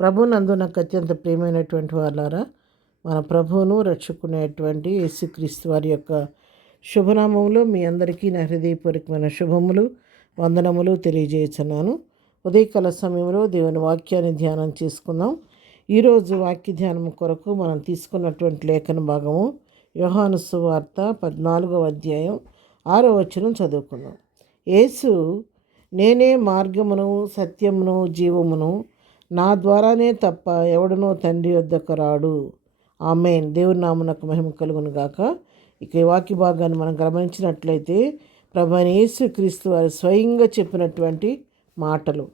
ప్రభునందు నాకు అత్యంత ప్రియమైనటువంటి వాళ్ళారా, మన ప్రభువును రక్షకునేటువంటి యేసుక్రీస్తు వారి యొక్క శుభనామంలో మీ అందరికీ నా హృదయపూర్వకమైన శుభములు వందనములు తెలియజేస్తున్నాను. ఉదయకాల సమయంలో దేవుని వాక్యాన్ని ధ్యానం చేసుకుందాం. ఈరోజు వాక్య ధ్యానం కొరకు మనం తీసుకున్నటువంటి లేఖన భాగము యోహాను సువార్త 14వ అధ్యాయం 6వ వచనం చదువుకుందాం. యేసు, నేనే మార్గమును సత్యమును జీవమును, నా ద్వారానే తప్ప ఎవడనో తండ్రి వద్దకు రాడు. ఆమేన్. దేవుని నామమునకు మహిమ కలుగును గాక. ఇక ఈ వాక్య భాగాన్ని మనం గమనించినట్లయితే ప్రభువైన యేసుక్రీస్తు వారు స్వయంగా చెప్పినటువంటి మాటలు.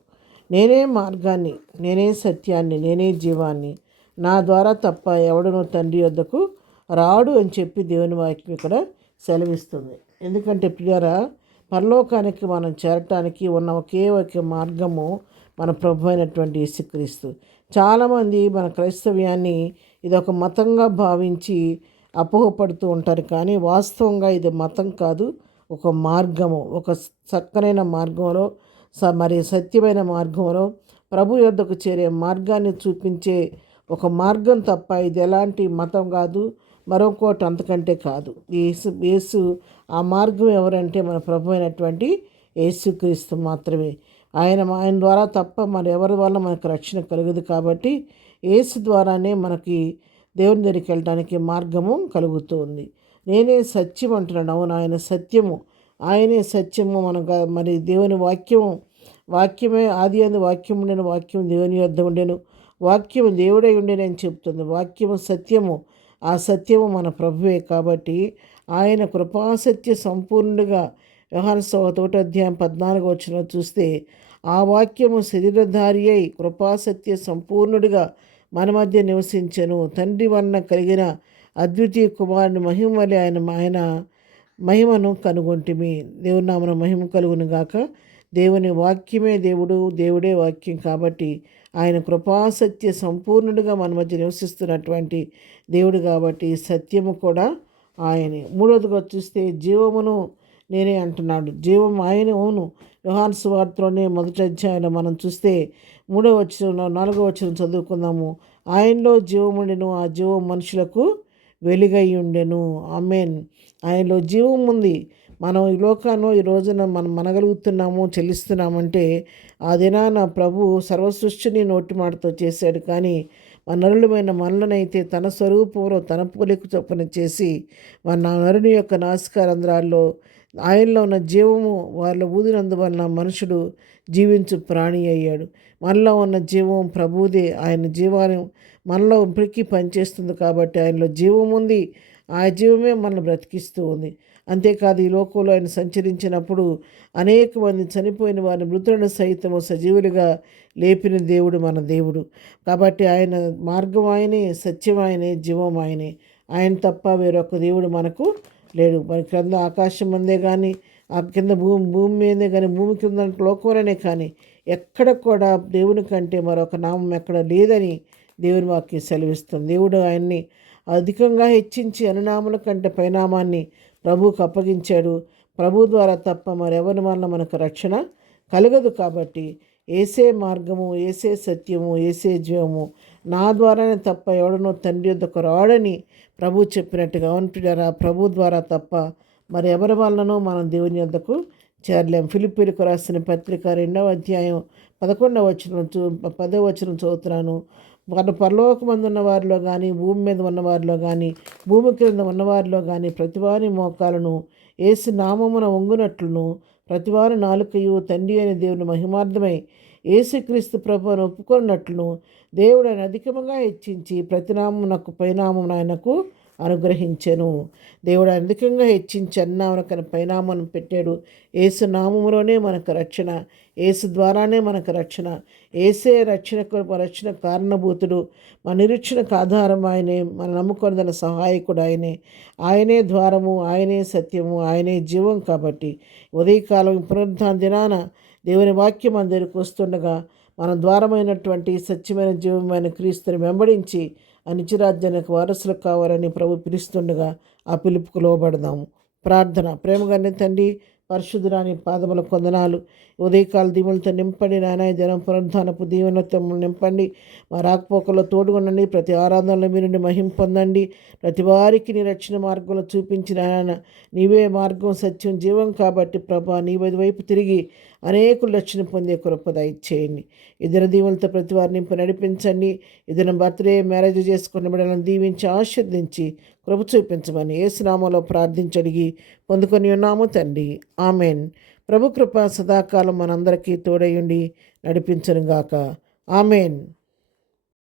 నేనే మార్గాన్ని, నేనే సత్యాన్ని, నేనే జీవాన్ని, నా ద్వారా తప్ప ఎవడనో తండ్రి వద్దకు రాడు అని చెప్పి దేవుని వాక్యం ఇక్కడ సెలవిస్తుంది. ఎందుకంటే ప్రియారా, పరలోకానికి మనం చేరటానికి ఉన్న ఒకే ఒక మార్గము మన ప్రభు అయినటువంటి యేసుక్రీస్తు. చాలామంది మన క్రైస్తవ్యాన్ని ఇది ఒక మతంగా భావించి అపోహపడుతూ ఉంటారు. కానీ వాస్తవంగా ఇది మతం కాదు, ఒక మార్గము, ఒక చక్కనైన మార్గంలో మరి సత్యమైన మార్గంలో ప్రభు యొద్దకు చేరే మార్గాన్ని చూపించే ఒక మార్గం తప్ప ఇది ఎలాంటి మతం కాదు, మరొకటి అంతకంటే కాదు. యేసు ఆ మార్గం ఎవరంటే మన ప్రభు అయినటువంటి యేసుక్రీస్తు మాత్రమే. ఆయన ద్వారా తప్ప మరి ఎవరి వల్ల మనకు రక్షణ కలుగదు. కాబట్టి యేసు ద్వారానే మనకి దేవుని దగ్గరికి వెళ్ళడానికి మార్గము కలుగుతుంది. నేనే సత్యం అంటున్నాడు. అవును, ఆయన సత్యము, ఆయనే సత్యము. మరి దేవుని వాక్యమే ఆది అందు వాక్యం ఉండేను, వాక్యం దేవుని యొద్ద ఉండేను, వాక్యము దేవుడై ఉండేను అని చెప్తుంది. వాక్యము సత్యము, ఆ సత్యము మన ప్రభువే. కాబట్టి ఆయన కృపాసత్య సంపూర్ణుడిగా యోహాను సువార్త 1వ అధ్యాయం 14వ వచనం చూస్తే, ఆ వాక్యము శరీరధారి అయి కృపాసత్య సంపూర్ణుడిగా మన మధ్య నివసించెను. తండ్రి వలన కలిగిన అద్వితీయ కుమారుని మహిమ వలె ఆయన మహిమను కనుగొంటిమి. దేవుని నామన మహిమ కలుగును గాక. దేవుని వాక్యమే దేవుడు, దేవుడే వాక్యం. కాబట్టి ఆయన కృపాసత్య సంపూర్ణుడిగా మన మధ్య నివసిస్తున్నటువంటి దేవుడు. కాబట్టి సత్యము కూడా ఆయనే. మూడవదిగా చూస్తే జీవమును నేనే అంటున్నాడు. జీవం ఆయన. అవును, యోహాను సువార్తలోనే 1వ అధ్యాయంలో మనం చూస్తే 3వ వచనం 4వ వచనం చదువుకుందాము. ఆయనలో జీవముండెను, ఆ జీవం మనుషులకు వెలుగై ఉండెను. ఆమేన్. ఆయనలో జీవం ఉంది. మనం ఈ లోకంలో ఈ రోజున మనం మనగలుగుతున్నాము, చెల్లిస్తున్నామంటే ఆ దినాన ప్రభు సర్వసృష్టిని నోటి మాటతో చేశాడు. కానీ మన నరులమైన మనలనైతే తన స్వరూపంలో తన పోలిక చొప్పున చేసి మన నరుని యొక్క నాసికారంధ్రాల్లో ఆయనలో ఉన్న జీవము వాళ్ళ ఊదినందువలన మనుషుడు జీవించు ప్రాణి అయ్యాడు. మనలో ఉన్న జీవం ప్రభువుదే. ఆయన జీవాన్ని మనలో ఇప్పటికీ పనిచేస్తుంది. కాబట్టి ఆయనలో జీవం ఉంది. ఆ జీవమే మనల్ని బ్రతికిస్తూ ఉంది. అంతేకాదు, ఈ లోకంలో ఆయన సంచరించినప్పుడు అనేక మంది చనిపోయిన వారిని మృతులను సైతము సజీవులుగా లేపిన దేవుడు మన దేవుడు. కాబట్టి ఆయన మార్గం ఆయనే, సత్యం ఆయనే, జీవం ఆయనే. ఆయన తప్ప వేరొక దేవుడు మనకు లేడు. మరి క్రింద ఆకాశం అందే కానీ, ఆ కింద భూమి మీదే కానీ, భూమి కింద లోకంలోనే కానీ ఎక్కడ కూడా దేవుని కంటే మరొక నామం ఎక్కడ లేదని దేవుని వాక్యం సెలవిస్తుంది. దేవుడు ఆయన్ని అధికంగా హెచ్చించి అనునాముల కంటే పైనామాన్ని ప్రభువుకు అప్పగించాడు. ప్రభు ద్వారా తప్ప మరెవరి వల్ల మనకు రక్షణ కలగదు. కాబట్టి ఏసే మార్గము, ఏసే సత్యము, ఏసే జీవము, నా ద్వారానే తప్ప ఎవడనో తండ్రి వద్దకు రాడని ప్రభు చెప్పినట్టుగా ఉంటున్నారా. ప్రభు ద్వారా తప్ప మరి ఎవరి వల్లనో మనం దేవుని వద్దకు చేరలేం. ఫిలిప్పీలకు రాసిన పత్రిక 2వ అధ్యాయం 11వ వచనం 10వ వచనం చదువుతున్నాను. పరలోకమందు ఉన్న వారిలో కానీ, భూమి మీద ఉన్నవారిలో కానీ, భూమి క్రింద ఉన్నవారిలో కానీ ప్రతివారి మోకాలను యేసు నామమున వంగునట్లును, ప్రతివారి నాలుకయు తండ్రి అనే దేవుని మహిమార్థమై యేసుక్రీస్తు ప్రభువును ఒప్పుకున్నట్లును దేవుడు ఆయన అధికముగా హెచ్చించి ప్రతినామమునకు పైనామమున ఆయనకు అనుగ్రహించెను. దేవుడు అధికంగా హెచ్చించి అన్నామనకని పైనామం పెట్టాడు. యేసు నామములోనే మనకు రక్షణ, యేసు ద్వారానే మనకు రక్షణ. యేసే రక్షణ కారణభూతుడు. మన నిరీక్షణకు ఆధారం ఆయనే, మన నమ్ముకొనిదన సహాయకుడు ఆయనే. ఆయనే ద్వారము, ఆయనే సత్యము, ఆయనే జీవం. కాబట్టి ఉదయకాలం పునరుద్ధాన దినాన దేవుని వాక్యం మన దగ్గరికి వస్తుండగా మనం ద్వారమైనటువంటి సత్యమైన జీవమైన క్రీస్తుని వెంబడించి ఆ నిత్యరాజ్యానికి వారసులు కావాలని ప్రభు పిలుస్తుండగా ఆ పిలుపుకు లోబడదాము. ప్రార్థన. ప్రేమగానే తండ్రి, పరిశుద్ధురాని పాదముల కొందనాలు. ఉదయకాల దీవులతో నింపండి నాయన. ఈ దినం పునరుద్ధానపు దీవెనతో నింపండి. మా రాకపోకల్లో తోడుగుండండి. ప్రతి ఆరాధనలో మీరు నుండి మహిమ పొందండి. ప్రతి వారికి నీ రక్షణ మార్గంలో చూపించిన నాయన, నీవే మార్గం సత్యం జీవం కాబట్టి ప్రభా, నీ వైపు తిరిగి అనేకులు రక్షణ పొందే కృప దయచేయండి. ఇద్దరు దీవులతో ప్రతి వారిని నడిపించండి. ఇద్దరు బర్త్డే మ్యారేజ్ చేసుకున్న బిడ్డలను దీవించి ఆశీర్వదించి కృప చూపించమని యేసునామములో ప్రార్థించి అడిగి పొందుకొని ఉన్నాము తండ్రి. ఆమెన్. ప్రభు కృప సదాకాలం మనందరికీ తోడయుండి నడిపించనుగాక. ఆమెన్.